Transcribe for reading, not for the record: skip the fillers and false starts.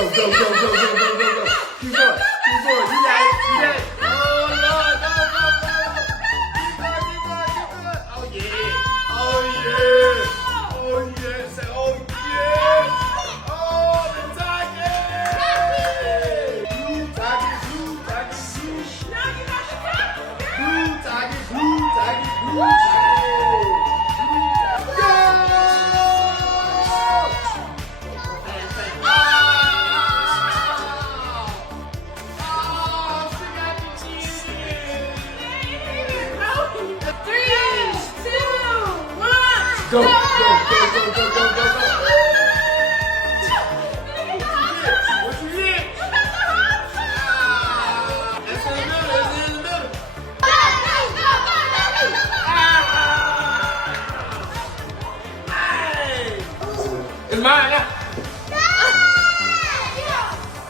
go, go, go, go, go, go, go, go. Keep going. Keep going. You got it. You got it. Oh, Lord. Go, go, go. Keep going, keep going, keep going. Oh, yeah. Oh, yeah. Oh, yeah. Say, oh, yeah. Oh, the target. Blue target, blue target, blue. Blue target, blue target, blue target. Go!